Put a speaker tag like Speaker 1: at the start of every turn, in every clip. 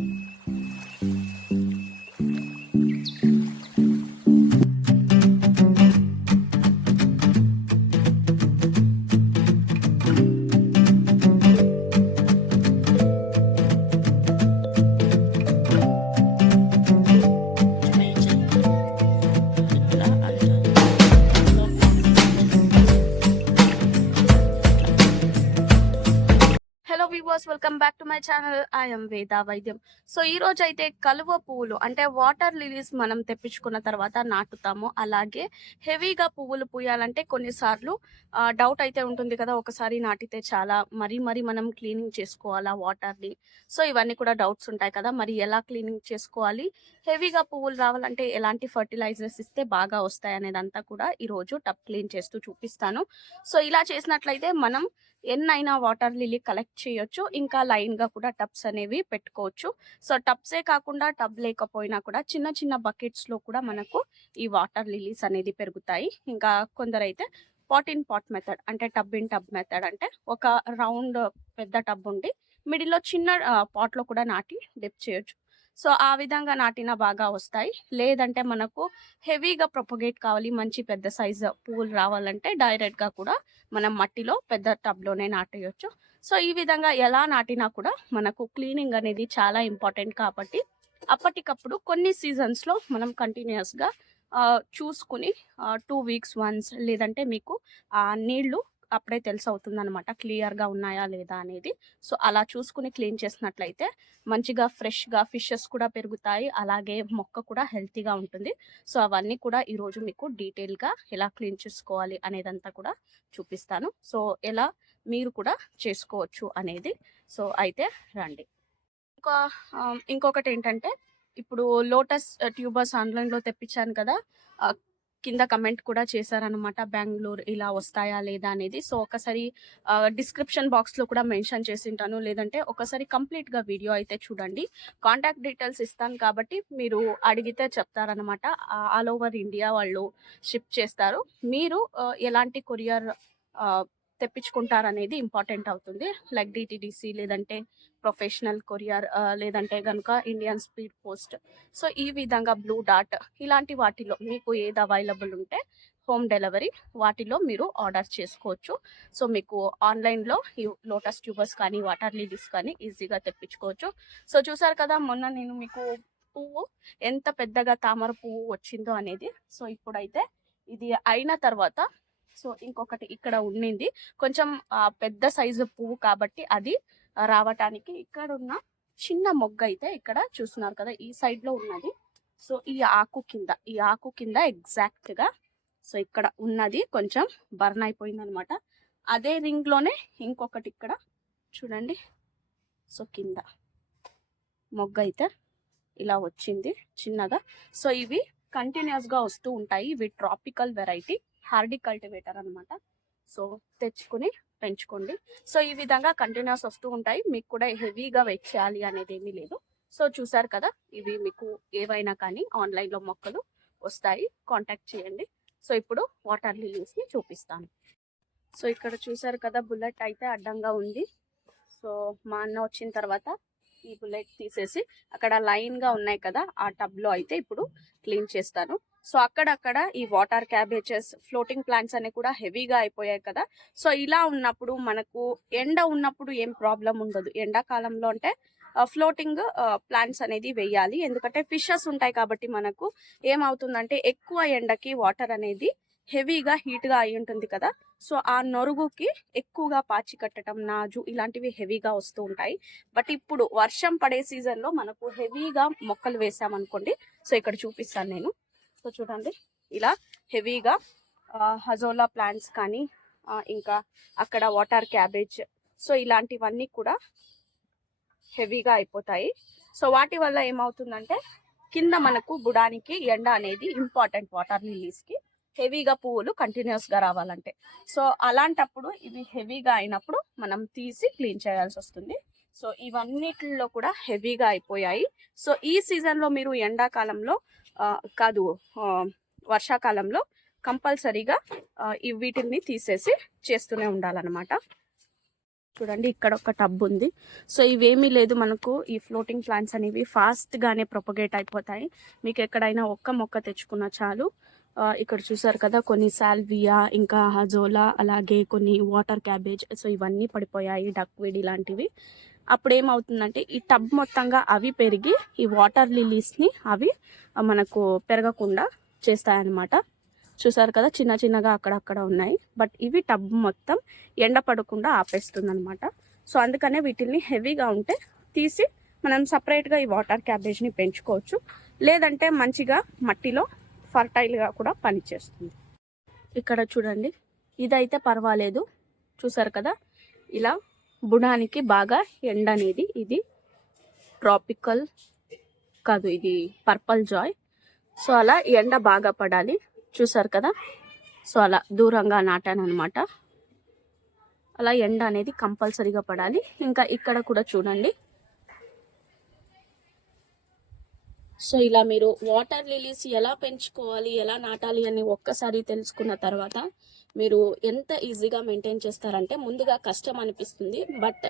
Speaker 1: Mm-hmm. Channel I'm వేద వైద్యం so ఈ రోజు అయితే కలువ పువ్వులు అంటే వాటర్ లిలీస్ మనం తెప్పించుకున్న తర్వాత నాటుతాము. అలాగే హెవీగా పువ్వులు పూయాలంటే కొన్నిసార్లు డౌట్ అయితే ఉంటుంది కదా ఒకసారి నాటితే చాలా మరీ మరీ మనం క్లీనింగ్ చేసుకోవాలా వాటర్ని సో ఇవన్నీ కూడా డౌట్స్ ఉంటాయి కదా మరి ఎలా క్లీనింగ్ చేసుకోవాలి? హెవీగా పువ్వులు రావాలంటే ఎలాంటి ఫర్టిలైజర్స్ ఇస్తే బాగా వస్తాయి అనేదంతా కూడా ఈరోజు టప్ క్లీన్ చేస్తూ చూపిస్తాను. సో ఇలా చేసినట్లయితే మనం ఎన్నైనా వాటర్ లిలీ కలెక్ట్ చేయొచ్చు. ఇంకా లైన్గా కూడా టబ్స్ అనేవి పెట్టుకోవచ్చు. సో టబ్సే కాకుండా టబ్ లేకపోయినా కూడా చిన్న చిన్న బకెట్స్లో కూడా మనకు ఈ వాటర్ లిలీస్ అనేది పెరుగుతాయి. ఇంకా కొందరైతే పాట్ ఇన్ పాట్ మెథడ్ అంటే టబ్ ఇన్ టబ్ మెథడ్ అంటే ఒక రౌండ్ పెద్ద టబ్ ఉండి మిడిల్లో చిన్న పాట్లో కూడా నాటి డిప్ చేయొచ్చు. సో ఆ విధంగా నాటినా బాగా వస్తాయి. లేదంటే మనకు హెవీగా ప్రొపగేట్ కావాలి మంచి పెద్ద సైజు పూలు రావాలంటే డైరెక్ట్గా కూడా మనం మట్టిలో పెద్ద టబ్లోనే నాటేయచ్చు. సో ఈ విధంగా ఎలా నాటినా కూడా మనకు క్లీనింగ్ అనేది చాలా ఇంపార్టెంట్ కాబట్టి అప్పటికప్పుడు కొన్ని సీజన్స్లో మనం కంటిన్యూస్గా చూసుకుని టూ వీక్స్ వన్స్ లేదంటే మీకు ఆ నీళ్ళు అప్పుడే తెలిసి అవుతుంది అనమాట క్లియర్గా ఉన్నాయా లేదా అనేది. సో అలా చూసుకుని క్లీన్ చేసినట్లయితే మంచిగా ఫ్రెష్గా ఫిషెస్ కూడా పెరుగుతాయి. అలాగే మొక్క కూడా హెల్తీగా ఉంటుంది. సో అవన్నీ కూడా ఈరోజు మీకు డీటెయిల్గా ఎలా క్లీన్ చేసుకోవాలి అనేదంతా కూడా చూపిస్తాను. సో ఎలా మీరు కూడా చేసుకోవచ్చు అనేది. సో అయితే రండి. ఇంకా ఇంకొకటి ఏంటంటే ఇప్పుడు లోటస్ ట్యూబర్స్ ఆన్లైన్లో తెప్పించాను కదా కింద కమెంట్ కూడా చేశారనమాట బెంగళూరు ఇలా వస్తాయా లేదా అనేది. సో ఒకసారి డిస్క్రిప్షన్ బాక్స్లో కూడా మెన్షన్ చేసింటాను. లేదంటే ఒకసారి కంప్లీట్గా వీడియో అయితే చూడండి. కాంటాక్ట్ డీటెయిల్స్ ఇస్తాను కాబట్టి మీరు అడిగితే చెప్తారనమాట ఆల్ ఓవర్ ఇండియా వాళ్ళు షిప్ చేస్తారు. మీరు ఎలాంటి కొరియర్ తెప్పించుకుంటారనేది ఇంపార్టెంట్ అవుతుంది. లైక్ డిటిడిసి లేదంటే ప్రొఫెషనల్ కొరియర్ లేదంటే కనుక ఇండియన్ స్పీడ్ పోస్ట్. సో ఈ విధంగా బ్లూ డాట్ ఇలాంటి వాటిలో మీకు ఏది అవైలబుల్ ఉంటే హోమ్ డెలివరీ వాటిలో మీరు ఆర్డర్ చేసుకోవచ్చు. సో మీకు ఆన్లైన్లో ఈ లోటస్ ట్యూబర్స్ కానీ వాటర్ లిలీస్ కానీ ఈజీగా తెప్పించుకోవచ్చు. సో చూసారు కదా మొన్న నేను మీకు పువ్వు ఎంత పెద్దగా తామర పువ్వు వచ్చిందో అనేది. సో ఇప్పుడైతే ఇది అయిన తర్వాత సో ఇంకొకటి ఇక్కడ ఉండింది కొంచెం పెద్ద సైజు పువ్వు కాబట్టి అది రావటానికి ఇక్కడ ఉన్న చిన్న మొగ్గ అయితే ఇక్కడ చూస్తున్నారు కదా ఈ సైడ్లో ఉన్నది. సో ఈ ఆకు కింద ఈ ఆకు కింద ఎగ్జాక్ట్గా సో ఇక్కడ ఉన్నది కొంచెం బర్న్ అయిపోయింది అనమాట అదే రింగ్లోనే ఇంకొకటి ఇక్కడ చూడండి. సో కింద మొగ్గ అయితే ఇలా వచ్చింది చిన్నగా. సో ఇవి కంటిన్యూస్గా వస్తూ ఉంటాయి. ఇవి ట్రాపికల్ వెరైటీ హార్డీ కల్టివేటర్ అనమాట సో తెచ్చుకుని పెంచుకోండి. సో ఈ విధంగా కంటిన్యూస్ వస్తూ ఉంటాయి. మీకు కూడా హెవీగా వెయిట్ చేయాలి అనేది ఏమీ లేదు. సో చూసారు కదా ఇవి మీకు ఏవైనా కానీ ఆన్లైన్లో మొక్కలు వస్తాయి. కాంటాక్ట్ చేయండి. సో ఇప్పుడు వాటర్ లిలీస్ని చూపిస్తాను. సో ఇక్కడ చూసారు కదా బుల్లెట్ అయితే అడ్డంగా ఉంది. సో మా అన్న వచ్చిన తర్వాత ఈ బుల్లెట్ తీసేసి అక్కడ లైన్గా ఉన్నాయి కదా ఆ టబ్లో అయితే ఇప్పుడు క్లీన్ చేస్తాను. సో అక్కడక్కడ ఈ వాటర్ క్యాబేజెస్ ఫ్లోటింగ్ ప్లాంట్స్ అనేవి కూడా హెవీగా అయిపోయాయి కదా. సో ఇలా ఉన్నప్పుడు మనకు ఎండ ఉన్నప్పుడు ఏం ప్రాబ్లం ఉండదు. ఎండాకాలంలో అంటే ఫ్లోటింగ్ ప్లాంట్స్ అనేది వేయాలి. ఎందుకంటే ఫిషెస్ ఉంటాయి కాబట్టి మనకు ఏమవుతుందంటే ఎక్కువ ఎండకి వాటర్ అనేది హెవీగా హీట్గా అయి ఉంటుంది కదా. సో ఆ నొరుగుకి ఎక్కువగా పాచి కట్టడం నాజు ఇలాంటివి హెవీగా వస్తూ ఉంటాయి. బట్ ఇప్పుడు వర్షం పడే సీజన్లో మనకు హెవీగా మొక్కలు వేసామనుకోండి. సో ఇక్కడ చూపిస్తాను నేను. సో చూడండి. ఇలా హెవీగా హజోలా ప్లాంట్స్ కానీ ఇంకా అక్కడ వాటర్ క్యాబేజ్. సో ఇలాంటివన్నీ కూడా హెవీగా అయిపోతాయి. సో వాటి వల్ల ఏమవుతుందంటే కింద మనకు బుడానికి ఎండ అనేది ఇంపార్టెంట్ వాటర్ లిలీస్కి హెవీగా పువ్వులు కంటిన్యూస్గా రావాలంటే. సో అలాంటప్పుడు ఇవి హెవీగా అయినప్పుడు మనం తీసి క్లీన్ చేయాల్సి వస్తుంది. సో ఇవన్నిటిలో కూడా హెవీగా అయిపోయాయి. సో ఈ సీజన్లో మీరు ఎండాకాలంలో కాదు వర్షాకాలంలో కంపల్సరీగా వీటిని తీసేసి చేస్తూనే ఉండాలన్నమాట. చూడండి ఇక్కడ ఒక టబ్ ఉంది. సో ఇవేమీ లేదు మనకు. ఈ ఫ్లోటింగ్ ప్లాంట్స్ అనేవి ఫాస్ట్గానే ప్రొపగేట్ అయిపోతాయి. మీకు ఎక్కడైనా ఒక్క మొక్క తెచ్చుకున్న చాలు. ఇక్కడ చూసారు కదా కొన్ని సాల్వియా ఇంకా హజోలా అలాగే కొన్ని వాటర్ క్యాబేజ్ సో ఇవన్నీ పడిపోయాయి డక్విడ్ ఇలాంటివి. అప్పుడు ఏమవుతుందంటే ఈ టబ్ మొత్తంగా అవి పెరిగి ఈ వాటర్ లిలీస్ని అవి మనకు పెరగకుండా చేస్తాయన్నమాట. చూసారు కదా చిన్న చిన్నగా అక్కడక్కడ ఉన్నాయి. బట్ ఇవి టబ్ మొత్తం ఎండ పడకుండా ఆపేస్తుంది అనమాట సో అందుకనే వీటిల్ని హెవీగా ఉంటే తీసి మనం సపరేట్గా ఈ వాటర్ క్యాబేజ్ని పెంచుకోవచ్చు. లేదంటే మంచిగా మట్టిలో ఫర్టైల్గా కూడా పనిచేస్తుంది. ఇక్కడ చూడండి. ఇదైతే పర్వాలేదు. చూసారు కదా? ఇలా బుడానికి బాగా ఎండ అనేది ఇది ట్రాపికల్ కాదు ఇది పర్పల్ జాయ్ సో అలా ఎండ బాగా పడాలి. చూసారు కదా? సో అలా దూరంగా నాటాను అనమాట అలా ఎండ అనేది కంపల్సరీగా పడాలి. ఇంకా ఇక్కడ కూడా చూడండి. సో ఇలా మీరు వాటర్ లిలీస్ ఎలా పెంచుకోవాలి ఎలా నాటాలి అని ఒక్కసారి తెలుసుకున్న తర్వాత మీరు ఎంత ఈజీగా మెయింటైన్ చేస్తారంటే ముందుగా కష్టం అనిపిస్తుంది. బట్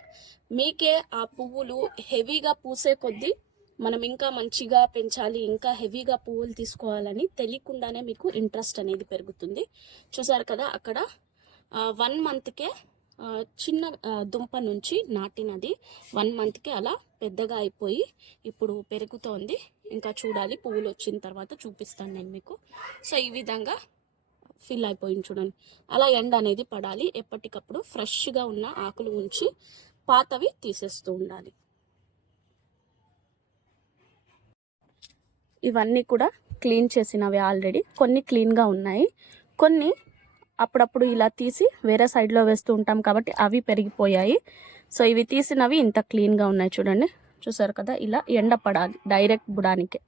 Speaker 1: మీకే ఆ పువ్వులు హెవీగా పూసే కొద్దీ మనం ఇంకా మంచిగా పెంచాలి ఇంకా హెవీగా పువ్వులు తీసుకోవాలని తెలియకుండానే మీకు ఇంట్రెస్ట్ అనేది పెరుగుతుంది. చూసారు కదా అక్కడ వన్ మంత్కే చిన్న దుంప నుంచి నాటినది. వన్ మంత్కి అలా పెద్దగా అయిపోయి ఇప్పుడు పెరుగుతోంది. ఇంకా చూడాలి. పువ్వులు వచ్చిన తర్వాత చూపిస్తాను నేను మీకు. సో ఈ విధంగా ఫిల్ అయిపోయింది చూడండి. అలా ఎండ అనేది పడాలి. ఎప్పటికప్పుడు ఫ్రెష్గా ఉన్న ఆకులు ఉంచి పాతవి తీసేస్తూ ఉండాలి. ఇవన్నీ కూడా క్లీన్ చేసినవి ఆల్రెడీ. కొన్ని క్లీన్గా ఉన్నాయి. కొన్ని అప్పుడప్పుడు ఇలా తీసి వేరే సైడ్లో వేస్తూ ఉంటాం కాబట్టి అవి పెరిగిపోయాయి. సో ఇవి తీసినవి ఇంత క్లీన్గా ఉన్నాయి చూడండి. చూసారు కదా ఇలా ఎండ పడాలి డైరెక్ట్ బుడానికే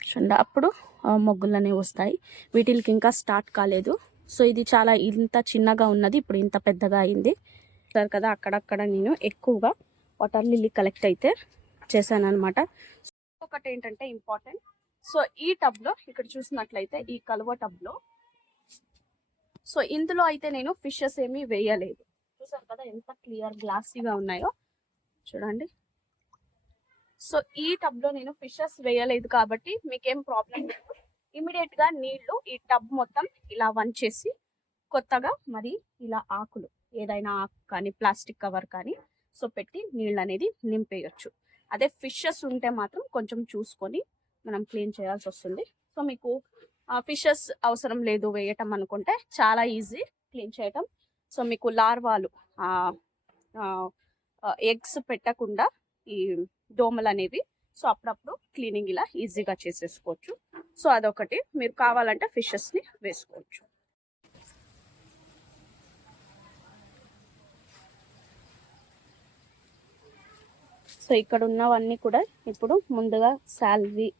Speaker 1: చూడండి అప్పుడు ఆ, మొగ్గులు అనేవి వస్తాయి. వీటికి ఇంకా స్టార్ట్ కాలేదు. సో ఇది చాలా ఇంత చిన్నగా ఉన్నది ఇప్పుడు ఇంత పెద్దగా అయింది. చూసారు కదా అక్కడక్కడ నేను ఎక్కువగా వాటర్ లిల్లీ కలెక్ట్ అయితే చేశాను అనమాట ఒకటి ఏంటంటే ఇంపార్టెంట్ సో ఈ టబ్లో ఇక్కడ చూసినట్లయితే ఈ కలువ టబ్లో సో ఇందులో అయితే నేను ఫిషెస్ ఏమీ వేయలేదు. చూసారు కదా ఎంత క్లియర్ గ్లాసీగా ఉన్నాయో. చూడండి. సో ఈ టబ్లో నేను ఫిషెస్ వేయలేదు కాబట్టి మీకేం ప్రాబ్లం లేదు. ఇమీడియట్గా నీళ్ళు ఈ టబ్ మొత్తం ఇలా వంచేసి కొత్తగా మరి ఇలా ఆకులు ఏదైనా ఆకు కానీ ప్లాస్టిక్ కవర్ కానీ సో పెట్టి నీళ్ళు అనేది నింపేయచ్చు. అదే ఫిషెస్ ఉంటే మాత్రం కొంచెం చూసుకొని మనం క్లీన్ చేయాల్సి వస్తుంది. సో మీకు ఫిషెస్ అవసరం లేదు వేయటం అనుకుంటే చాలా ఈజీ క్లీన్ చేయటం. సో మీకు లార్వాలు ఎగ్స్ పెట్టకుండా ఈ దోమలు అనేవి సో అప్పుడప్పుడు క్లీనింగ్ ఇలా ఈజీగా చేసేసుకోవచ్చు. సో అదొకటి. మీరు కావాలంటే ఫిషెస్ని వేసుకోవచ్చు. సో ఇక్కడ ఉన్నవన్నీ కూడా ఇప్పుడు ముందుగా సాల్వి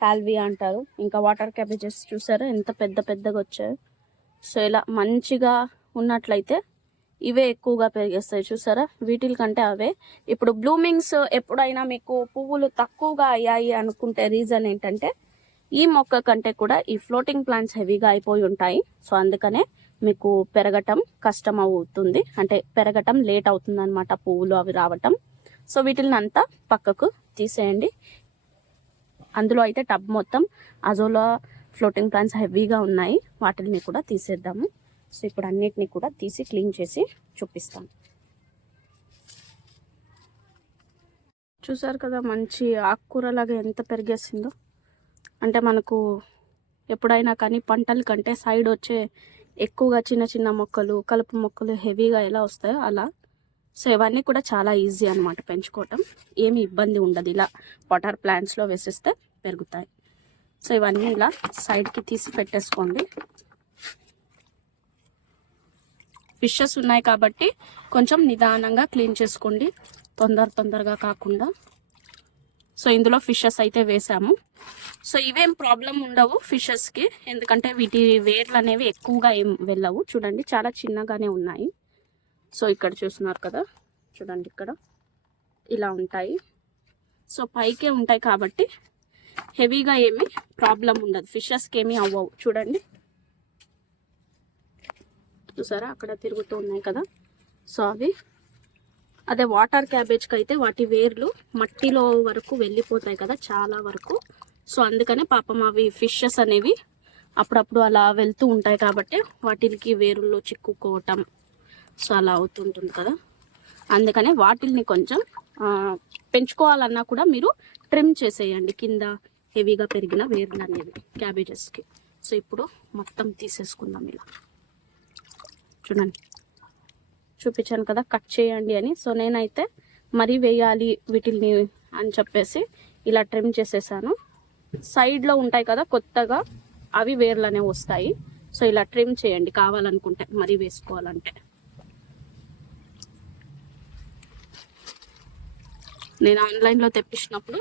Speaker 1: సాల్వి అంటారు. ఇంకా వాటర్ క్యాబేజెస్ చూసారా? ఎంత పెద్ద పెద్దగా వచ్చాయో. సో ఇలా మంచిగా ఉన్నట్లయితే ఇవే ఎక్కువగా పెరిగేస్తాయి చూసారా? వీటిల కంటే అవే. ఇప్పుడు బ్లూమింగ్స్ ఎప్పుడైనా మీకు పువ్వులు తక్కువగా అయ్యాయి అనుకుంటే రీజన్ ఏంటంటే ఈ మొక్క కంటే కూడా ఈ ఫ్లోటింగ్ ప్లాంట్స్ హెవీగా అయిపోయి ఉంటాయి. సో అందుకనే మీకు పెరగటం కష్టం అవుతుంది. అంటే పెరగటం లేట్ అవుతుంది అనమాట పువ్వులు అవి రావటం. సో వీటిని అంతా పక్కకు తీసేయండి. అందులో అయితే టబ్ మొత్తం అజోలా ఫ్లోటింగ్ ప్లాంట్స్ హెవీగా ఉన్నాయి. వాటిని కూడా తీసేద్దాము. సో ఇప్పుడు అన్నిటినీ కూడా తీసి క్లీన్ చేసి చూపిస్తాను. చూసారు కదా మంచి ఆకుకూరలాగా ఎంత పెరిగేసిందో. అంటే మనకు ఎప్పుడైనా కానీ పంటల కంటే సైడ్ వచ్చే ఎక్కువగా చిన్న చిన్న మొక్కలు కలుపు మొక్కలు హెవీగా ఎలా వస్తాయో అలా. సో ఇవన్నీ కూడా చాలా ఈజీ అనమాట పెంచుకోవటం. ఏమి ఇబ్బంది ఉండదు. ఇలా వాటర్ ప్లాంట్స్లో వేసిస్తే పెరుగుతాయి. సో ఇవన్నీ ఇలా సైడ్కి తీసి పెట్టేసుకోండి. ఫిషెస్ ఉన్నాయి కాబట్టి కొంచెం నిదానంగా క్లీన్ చేసుకోండి. తొందర తొందరగా కాకుండా. సో ఇందులో ఫిషెస్ అయితే వేసాము. సో ఇవేం ప్రాబ్లం ఉండవు ఫిషెస్కి. ఎందుకంటే వీటి వేర్లు అనేవి ఎక్కువగా ఏం వెళ్ళవు. చూడండి చాలా చిన్నగానే ఉన్నాయి. సో ఇక్కడ చూస్తున్నారు కదా. చూడండి ఇక్కడ. ఇలా ఉంటాయి. సో పైకే ఉంటాయి కాబట్టి హెవీగా ఏమి ప్రాబ్లం ఉండదు. ఫిషెస్కి ఏమీ అవ్వవు. చూడండి. చూసారా? అక్కడ తిరుగుతూ ఉన్నాయి కదా. సో అవి. అదే వాటర్ క్యాబేజ్కి అయితే వాటి వేర్లు మట్టిలో వరకు వెళ్ళిపోతాయి కదా చాలా వరకు. సో అందుకనే పాపం అవి ఫిషెస్ అనేవి అప్పుడప్పుడు అలా వెళ్తూ ఉంటాయి కాబట్టి వాటికి వేరుల్లో చిక్కుకోవటం సో అలా అవుతుంటుంది కదా. అందుకనే వాటిల్ని కొంచెం పెంచుకోవాలన్నా కూడా మీరు ట్రిమ్ చేసేయండి కింద హెవీగా పెరిగిన వేర్లు అనేవి క్యాబేజెస్కి. సో ఇప్పుడు మొత్తం తీసేసుకుందాం ఇలా. చూడండి. చూపించాను కదా కట్ చేయండి అని. సో నేనైతే మరీ వేయాలి వీటిని అని చెప్పేసి ఇలా ట్రిమ్ చేసేసాను. సైడ్లో ఉంటాయి కదా కొత్తగా అవి వేర్లనే వస్తాయి. సో ఇలా ట్రిమ్ చేయండి కావాలనుకుంటే మరీ వేసుకోవాలంటే. నేను ఆన్లైన్లో తెప్పించినప్పుడు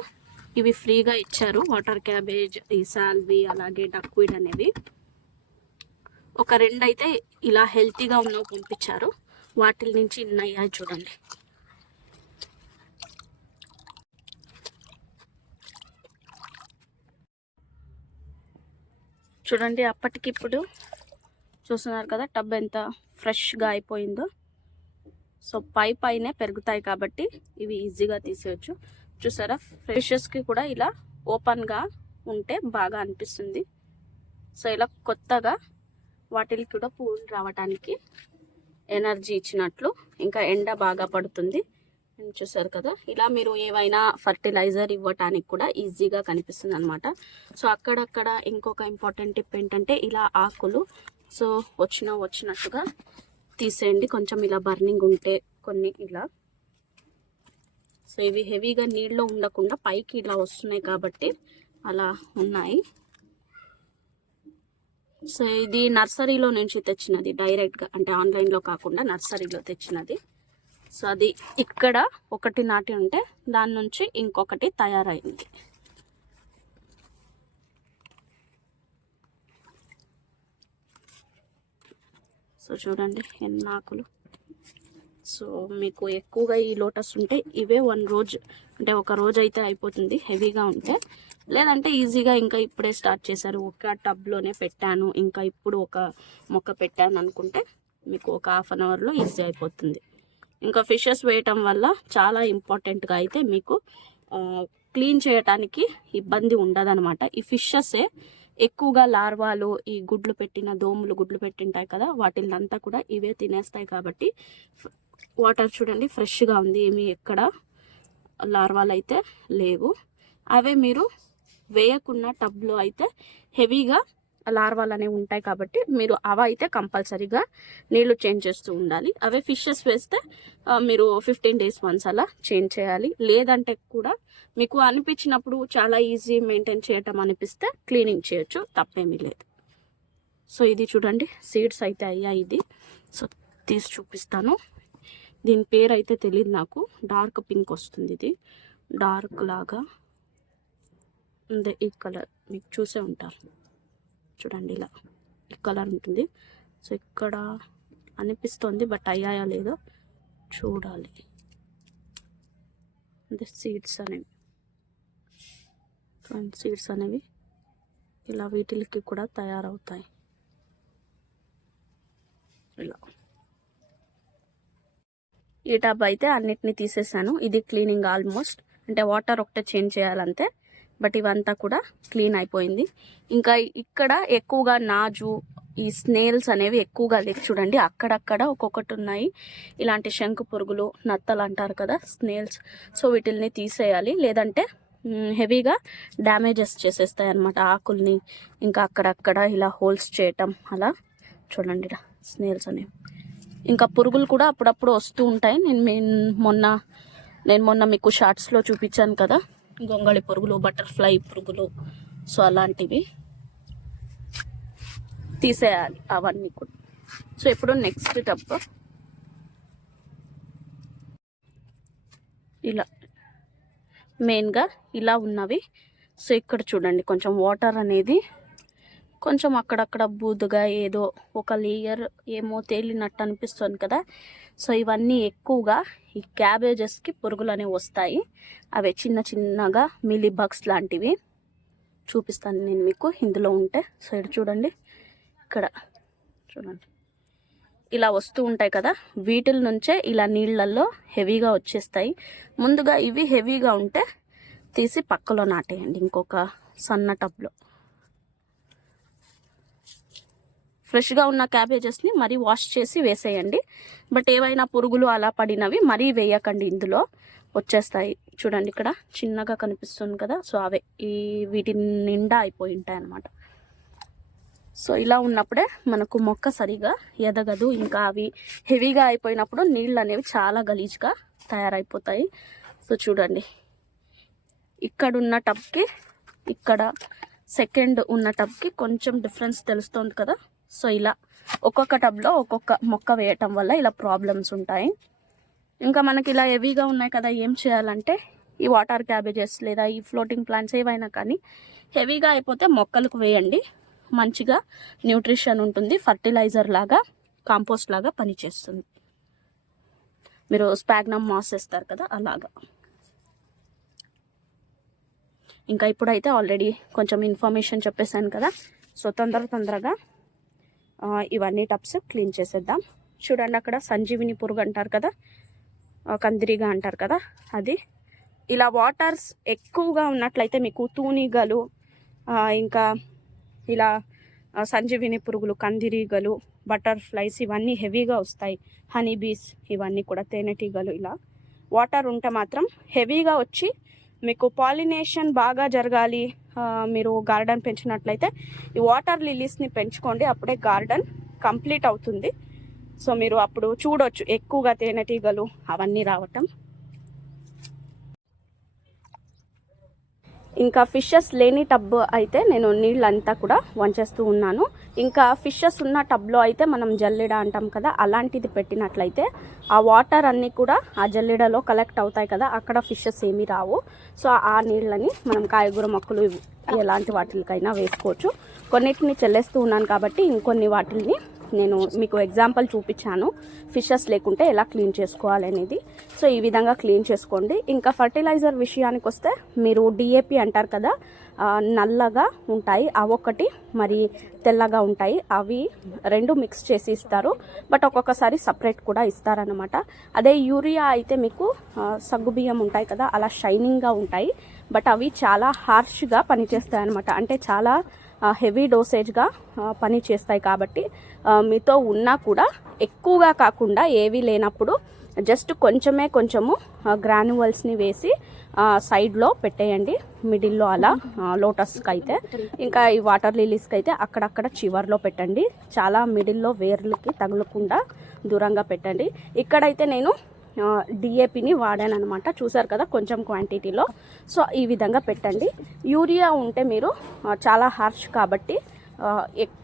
Speaker 1: ఇవి ఫ్రీగా ఇచ్చారు. వాటర్ క్యాబేజ్ ఈ సాల్వి అలాగే డక్విడ్ అనేవి. ఒక రెండు అయితే ఇలా హెల్తీగా ఉన్నవి పంపించారు. వాటి నుంచి ఇన్నయ్యా చూడండి. చూడండి అప్పటికిప్పుడు చూస్తున్నారు కదా టబ్ ఎంత ఫ్రెష్గా అయిపోయిందో. సో పై పైనే పెరుగుతాయి కాబట్టి ఇవి ఈజీగా తీసేయచ్చు. చూసారా ఫ్రెషెస్కి కూడా ఇలా ఓపెన్గా ఉంటే బాగా అనిపిస్తుంది. సో ఇలా కొత్తగా వాటికి కూడా పూలు రావడానికి ఎనర్జీ ఇచ్చినట్లు ఇంకా ఎండ బాగా పడుతుంది. చూసారు కదా? ఇలా మీరు ఏవైనా ఫర్టిలైజర్ ఇవ్వటానికి కూడా ఈజీగా కనిపిస్తుంది అనమాట సో అక్కడక్కడ ఇంకొక ఇంపార్టెంట్ టిప్ ఏంటంటే ఇలా ఆకులు సో వచ్చిన వచ్చినట్టుగా తీసేయండి. కొంచెం ఇలా బర్నింగ్ ఉంటే కొన్ని ఇలా. సో ఇవి హెవీగా నీళ్ళలో ఉండకుండా పైకి ఇలా వస్తున్నాయి కాబట్టి అలా ఉన్నాయి. సో ఇది నర్సరీలో నుంచి తెచ్చినది డైరెక్ట్గా అంటే ఆన్లైన్లో కాకుండా నర్సరీలో తెచ్చినది. సో అది ఇక్కడ ఒకటి నాటి ఉంటే దాని నుంచి ఇంకొకటి తయారైంది. సో చూడండి ఎన్ని ఆకులు సో మీకు ఎక్కువగా ఈ లోటస్ ఉంటే ఇవే వన్ రోజు అంటే ఒక రోజు అయితే అయిపోతుంది హెవీగా ఉంటే. లేదంటే ఈజీగా ఇంకా ఇప్పుడే స్టార్ట్ చేశారు. ఒక టబ్లోనే పెట్టాను. ఇంకా ఇప్పుడు ఒక మొక్క పెట్టాను అనుకుంటే మీకు ఒక హాఫ్ అన్ అవర్లో ఈజీ అయిపోతుంది. ఇంకా ఫిషెస్ వేయటం వల్ల చాలా ఇంపార్టెంట్గా అయితే మీకు క్లీన్ చేయటానికి ఇబ్బంది ఉండదనమాట ఈ ఫిషెసే ఎక్కువగా లార్వాలు ఈ గుడ్లు పెట్టిన దోమలు గుడ్లు పెట్టింటాయి కదా వాటిల్లంతా కూడా ఇవే తినేస్తాయి కాబట్టి వాటర్ చూడండి ఫ్రెష్గా ఉంది. ఏమి ఎక్కడ లార్వాలు అయితే లేవు. అవే మీరు వేయకున్న టబ్లో అయితే హెవీగా లార్వాలు అనేవి ఉంటాయి కాబట్టి మీరు అవి అయితే కంపల్సరీగా నీళ్ళు చేంజ్ చేస్తూ ఉండాలి. అవే ఫిషెస్ వేస్తే మీరు ఫిఫ్టీన్ డేస్ వన్స్ అలా చేంజ్ చేయాలి. లేదంటే కూడా మీకు అనిపించినప్పుడు చాలా ఈజీ మెయింటైన్ చేయటం అనిపిస్తే క్లీనింగ్ చేయొచ్చు తప్పేమీ లేదు. సో ఇది చూడండి సీడ్స్ అయితే అయ్యాయి ఇది. సో తీసి చూపిస్తాను. దీని పేరు అయితే తెలియదు నాకు. డార్క్ పింక్ వస్తుంది ఇది. డార్క్ లాగా. ఉంది ఈ కలర్ మీకు చూసే ఉంటారు. చూడండి ఇలా ఈ కలర్ ఉంటుంది. సో ఇక్కడ అనిపిస్తుంది బట్ అయ్యాయా లేదో చూడాలి. అంటే సీడ్స్ అనేవి. సీడ్స్ అనేవి ఇలా వీటికి కూడా తయారవుతాయి. ఇలా. ఈ టబ్ అయితే అన్నిటిని తీసేసాను. ఇది క్లీనింగ్ ఆల్మోస్ట్. అంటే వాటర్ ఒకటే చేంజ్ చేయాలంతే. బట్ ఇవంతా కూడా క్లీన్ అయిపోయింది. ఇంకా ఇక్కడ ఎక్కువగా నాజు ఈ స్నేల్స్ అనేవి ఎక్కువగా లేవు చూడండి. అక్కడక్కడ ఒక్కొక్కటి ఉన్నాయి. ఇలాంటి శంకు పురుగులు నత్తలు అంటారు కదా స్నేల్స్. సో వీటిల్ని తీసేయాలి. లేదంటే హెవీగా డ్యామేజెస్ చేసేస్తాయి అన్నమాట ఆకుల్ని. ఇంకా అక్కడక్కడ ఇలా హోల్స్ చేయటం అలా. చూడండి ఇలా స్నేల్స్ అనేవి. ఇంకా పురుగులు కూడా అప్పుడప్పుడు వస్తూ ఉంటాయి. నేను మీ- మొన్న నేను మొన్న మీకు షార్ట్స్లో చూపించాను కదా. గొంగళి పురుగులు బటర్ఫ్లై పురుగులు సో అలాంటివి తీసేయాలి అవన్నీ కూడా. సో ఇప్పుడు నెక్స్ట్ టప్ ఇలా. మెయిన్గా ఇలా ఉన్నవి. సో ఇక్కడ చూడండి కొంచెం వాటర్ అనేది కొంచెం అక్కడక్కడ బూదుగా ఏదో ఒక లేయర్ ఏమో తేలినట్టు అనిపిస్తుంది కదా. సో ఇవన్నీ ఎక్కువగా ఈ క్యాబేజెస్కి పురుగులు అనేవి వస్తాయి. అవి చిన్న చిన్నగా మిలీ బగ్స్ లాంటివి చూపిస్తాను నేను మీకు ఇందులో ఉంటే. సో ఇటు చూడండి. ఇక్కడ చూడండి. ఇలా వస్తూ ఉంటాయి కదా. వీటిల నుంచే ఇలా నీళ్ళల్లో హెవీగా వచ్చేస్తాయి. ముందుగా ఇవి హెవీగా ఉంటే తీసి పక్కలో నాటేయండి ఇంకొక సన్న టబ్లో. ఫ్రెష్గా ఉన్న క్యాబేజెస్ని మరీ వాష్ చేసి వేసేయండి. బట్ ఏవైనా పురుగులు అలా పడినవి మరీ వేయకండి. ఇందులో వచ్చేస్తాయి. చూడండి ఇక్కడ చిన్నగా కనిపిస్తుంది కదా. సో అవే ఈ వీటి నిండా అయిపోయి ఉంటాయి అన్నమాట. సో ఇలా ఉన్నప్పుడే మనకు మొక్క సరిగా ఎదగదు. ఇంకా అవి హెవీగా అయిపోయినప్పుడు నీళ్ళు అనేవి చాలా గలీజ్గా తయారైపోతాయి. సో చూడండి. ఇక్కడున్న టబ్కి ఇక్కడ సెకండ్ ఉన్న టబ్కి కొంచెం డిఫరెన్స్ తెలుస్తుంది కదా. సో ఇలా ఒక్కొక్క టబ్లో ఒక్కొక్క మొక్క వేయటం వల్ల ఇలా ప్రాబ్లమ్స్ ఉంటాయి. ఇంకా మనకి ఇలా హెవీగా ఉన్నాయి కదా ఏం చేయాలంటే ఈ వాటర్ క్యాబేజెస్ లేదా ఈ ఫ్లోటింగ్ ప్లాంట్స్ ఏవైనా కానీ హెవీగా అయిపోతే మొక్కలకు వేయండి. మంచిగా న్యూట్రిషన్ ఉంటుంది ఫర్టిలైజర్ లాగా కాంపోస్ట్ లాగా పనిచేస్తుంది. మీరు స్పాగ్నమ్ మాస్ వేస్తారు కదా అలాగా. ఇంకా ఇప్పుడైతే ఆల్రెడీ కొంచెం ఇన్ఫర్మేషన్ చెప్పేశాను కదా సో తొందర తొందరగా ఇవన్నీ టబ్స్ క్లీన్ చేసేద్దాం. చూడండి అక్కడ సంజీవిని పురుగు అంటారు కదా? కందిరిగా అంటారు కదా? అది. ఇలా వాటర్స్ ఎక్కువగా ఉన్నట్లయితే మీకు తూనిగలు ఇంకా ఇలా సంజీవిని పురుగులు కందిరీగలు బటర్ఫ్లైస్ ఇవన్నీ హెవీగా వస్తాయి. హనీ బీస్ ఇవన్నీ కూడా తేనెటీగలు ఇలా. వాటర్ ఉంటే మాత్రం హెవీగా వచ్చి మీకు పాలినేషన్ బాగా జరగాలి. మీరు గార్డెన్ పెంచినట్లయితే ఈ వాటర్ లిలీస్ని పెంచుకోండి అప్పుడే గార్డెన్ కంప్లీట్ అవుతుంది. సో మీరు అప్పుడు చూడొచ్చు ఎక్కువగా తేనెటీగలు అవన్నీ రావటం. ఇంకా ఫిషెస్ లేని టబ్ అయితే నేను నీళ్ళంతా కూడా వంచేస్తూ ఉన్నాను. ఇంకా ఫిషెస్ ఉన్న టబ్లో అయితే మనం జల్లెడ అంటాం కదా అలాంటిది పెట్టినట్లయితే ఆ వాటర్ అన్నీ కూడా ఆ జల్లెడలో కలెక్ట్ అవుతాయి కదా అక్కడ ఫిషెస్ ఏమీ రావు. సో ఆ నీళ్ళని మనం కాయగూర మొక్కలు ఎలాంటి వాటికైనా వేసుకోవచ్చు. కొన్నిటిని చెల్లేస్తూ ఉన్నాను కాబట్టి ఇంకొన్ని వాటిని నేను మీకు ఎగ్జాంపుల్ చూపించాను. ఫిషెస్ లేకుంటే ఎలా క్లీన్ చేసుకోవాలి అనేది. సో ఈ విధంగా క్లీన్ చేసుకోండి. ఇంకా ఫర్టిలైజర్ విషయానికి వస్తే మీరు డిఏపి అంటారు కదా నల్లగా ఉంటాయి. అవొక్కటి మరి తెల్లగా ఉంటాయి. అవి రెండు మిక్స్ చేసి ఇస్తారు. బట్ ఒక్కొక్కసారి సపరేట్ కూడా ఇస్తారనమాట అదే యూరియా అయితే మీకు సగ్గుబియ్యం ఉంటాయి కదా అలా షైనింగ్గా ఉంటాయి. బట్ అవి చాలా హార్ష్గా పనిచేస్తాయి అనమాట అంటే చాలా హెవీ డోసేజ్గా పని చేస్తాయి కాబట్టి మీతో ఉన్నా కూడా ఎక్కువగా కాకుండా ఏవి లేనప్పుడు జస్ట్ కొంచెమే కొంచెము గ్రాన్యువల్స్ని వేసి సైడ్లో పెట్టేయండి. మిడిల్లో అలా లోటస్కి అయితే. ఇంకా ఈ వాటర్ లిలీస్కి అయితే అక్కడక్కడ చివర్లో పెట్టండి. చాలా మిడిల్లో వేర్లకి తగలకుండా దూరంగా పెట్టండి. ఇక్కడైతే నేను డిఏపిని వాడాను అనమాట చూసారు కదా కొంచెం క్వాంటిటీలో సో ఈ విధంగా పెట్టండి. యూరియా ఉంటే మీరు చాలా హార్ష్ కాబట్టి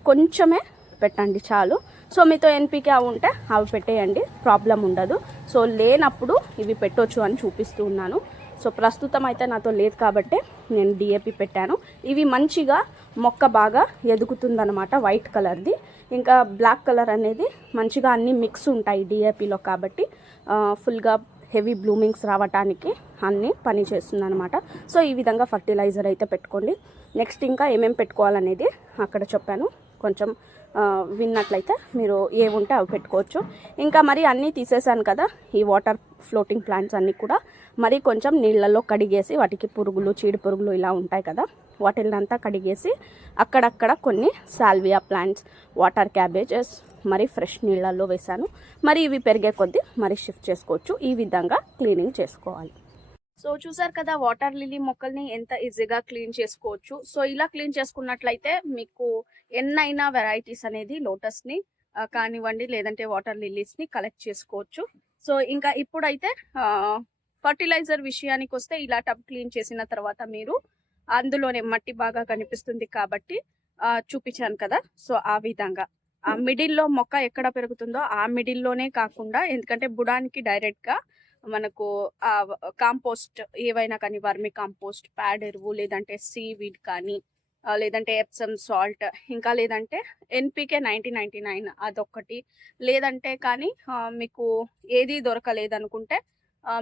Speaker 1: కొంచెమే పెట్టండి చాలు. సో మీతో ఎన్పికే అవి ఉంటే అవి పెట్టేయండి. ప్రాబ్లం ఉండదు. సో లేనప్పుడు ఇవి పెట్టొచ్చు అని చూపిస్తూ ఉన్నాను. సో ప్రస్తుతం అయితే నాతో లేదు కాబట్టి నేను డిఏపి పెట్టాను. ఇవి మంచిగా మొక్క బాగా ఎదుగుతుందనమాట వైట్ కలర్ది. ఇంకా బ్లాక్ కలర్ అనేది మంచిగా అన్ని మిక్స్ ఉంటాయి డిఏపిలో కాబట్టి ఫుల్గా హెవీ బ్లూమింగ్స్ రావటానికి అన్నీ పని చేస్తుంది అనమాట సో ఈ విధంగా ఫర్టిలైజర్ అయితే పెట్టుకోండి. నెక్స్ట్ ఇంకా ఏమేమి పెట్టుకోవాలనేది అక్కడ చెప్పాను. కొంచెం విన్నట్లయితే మీరు ఏముంటే అవి పెట్టుకోవచ్చు. ఇంకా మరి అన్నీ తీసేసాను కదా ఈ వాటర్ ఫ్లోటింగ్ ప్లాంట్స్ అన్నీ కూడా. మరి కొంచెం నీళ్ళల్లో కడిగేసి వాటికి పురుగులు చీడి పురుగులు ఇలా ఉంటాయి కదా వాటిల్నంతా కడిగేసి అక్కడక్కడ కొన్ని సాల్వియా ప్లాంట్స్ వాటర్ క్యాబేజెస్ మరి ఫ్రెష్ నీళ్ళల్లో వేశాను. మరి ఇవి పెరిగే కొద్దీ మరి షిఫ్ట్ చేసుకోవచ్చు. ఈ విధంగా క్లీనింగ్ చేసుకోవాలి. సో చూసారు కదా వాటర్ లిలీ మొక్కల్ని ఎంత ఈజీగా క్లీన్ చేసుకోవచ్చు. సో ఇలా క్లీన్ చేసుకున్నట్లయితే మీకు ఎన్నైనా వెరైటీస్ అనేది లోటస్ని ఆ, కానివ్వండి లేదంటే వాటర్ లిలీస్ని కలెక్ట్ చేసుకోవచ్చు. సో ఇంకా ఇప్పుడైతే ఫర్టిలైజర్ విషయానికి వస్తే ఇలా టబ్ క్లీన్ చేసిన తర్వాత మీరు అందులోనే మట్టి బాగా కనిపిస్తుంది కాబట్టి ఆ, చూపించాను కదా. సో ఆ విధంగా. ఆ మిడిల్లో మొక్క ఎక్కడ పెరుగుతుందో ఆ మిడిల్లోనే కాకుండా ఎందుకంటే బుడానికి డైరెక్ట్గా మనకు ఆ కాంపోస్ట్ ఏవైనా కానీ వర్మి కాంపోస్ట్ ప్యాడ్ ఎరువు లేదంటే సీవీడ్ కానీ లేదంటే ఎప్సమ్ సాల్ట్ ఇంకా లేదంటే ఎన్పికే నైన్టీన్ నైన్టీ నైన్ అదొక్కటి. లేదంటే కానీ మీకు ఏది దొరకలేదు అనుకుంటే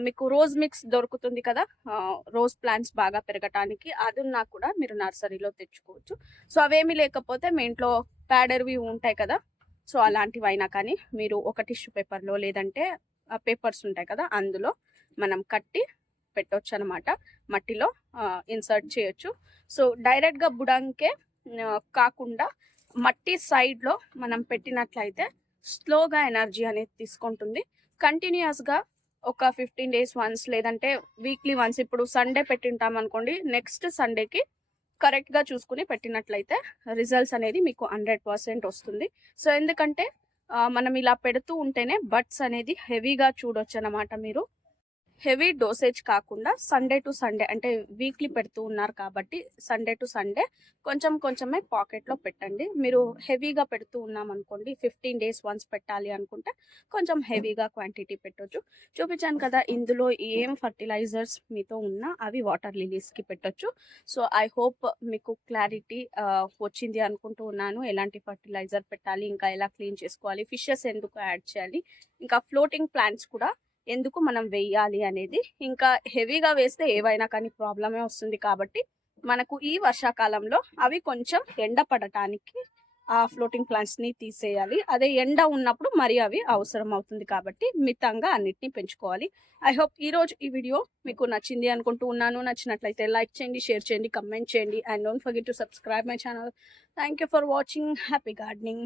Speaker 1: మీకు రోజ్ మిక్స్ దొరుకుతుంది కదా రోజ్ ప్లాంట్స్ బాగా పెరగటానికి అది ఉన్నా కూడా మీరు నర్సరీలో తెచ్చుకోవచ్చు. సో అవేమీ లేకపోతే మీ ఇంట్లో ప్యాడర్వి ఉంటాయి కదా సో అలాంటివైనా కానీ మీరు ఒక టిష్యూ పేపర్లో లేదంటే పేపర్స్ ఉంటాయి కదా అందులో మనం కట్టి పెట్టవచ్చు అనమాట మట్టిలో ఇన్సర్ట్ చేయొచ్చు. సో డైరెక్ట్గా బుడంకే కాకుండా మట్టి సైడ్లో మనం పెట్టినట్లయితే స్లోగా ఎనర్జీ అనేది తీసుకుంటుంది. కంటిన్యూస్గా ఒక ఫిఫ్టీన్ డేస్ వన్స్ లేదంటే వీక్లీ వన్స్ ఇప్పుడు సండే పెట్టింటాం అనుకోండి నెక్స్ట్ సండేకి కరెక్ట్గా చూసుకుని పెట్టినట్లయితే రిజల్ట్స్ అనేది మీకు హండ్రెడ్ పర్సెంట్ వస్తుంది. సో ఎందుకంటే మనం ఇలా పెడుతూ ఉంటేనే బట్స్ అనేది హెవీగా చూడొచ్చు అనమాట మీరు. హెవీ డోసేజ్ కాకుండా సండే టు సండే అంటే వీక్లీ పెడుతూ ఉన్నారు కాబట్టి సండే టు సండే కొంచెం కొంచెమే పాకెట్లో పెట్టండి. మీరు హెవీగా పెడుతూ ఉన్నామనుకోండి ఫిఫ్టీన్ డేస్ వన్స్ పెట్టాలి అనుకుంటే కొంచెం హెవీగా క్వాంటిటీ పెట్టొచ్చు. చూపించాను కదా ఇందులో ఏం ఫర్టిలైజర్స్ మీతో ఉన్నా అవి వాటర్ లిలీస్కి పెట్టొచ్చు. సో ఐ హోప్ మీకు క్లారిటీ వచ్చింది అనుకుంటూ ఉన్నాను. ఎలాంటి ఫర్టిలైజర్ పెట్టాలి ఇంకా ఎలా క్లీన్ చేసుకోవాలి ఫిషెస్ ఎందుకు యాడ్ చేయాలి ఇంకా ఫ్లోటింగ్ ప్లాంట్స్ కూడా ఎందుకు మనం వేయాలి అనేది ఇంకా హెవీగా వేస్తే ఏవైనా కానీ ప్రాబ్లమే వస్తుంది కాబట్టి మనకు ఈ వర్షాకాలంలో అవి కొంచెం ఎండ పడటానికి ఆ ఫ్లోటింగ్ ప్లాంట్స్ని తీసేయాలి. అదే ఎండ ఉన్నప్పుడు మరి అవి అవసరం అవుతుంది కాబట్టి మితంగా అన్నిటిని పెంచుకోవాలి. ఐ హోప్ ఈరోజు ఈ వీడియో మీకు నచ్చింది అనుకుంటూ ఉన్నాను. నచ్చినట్లయితే లైక్ చేయండి షేర్ చేయండి కమెంట్ చేయండి and don't forget to subscribe my channel thank you for watching happy gardening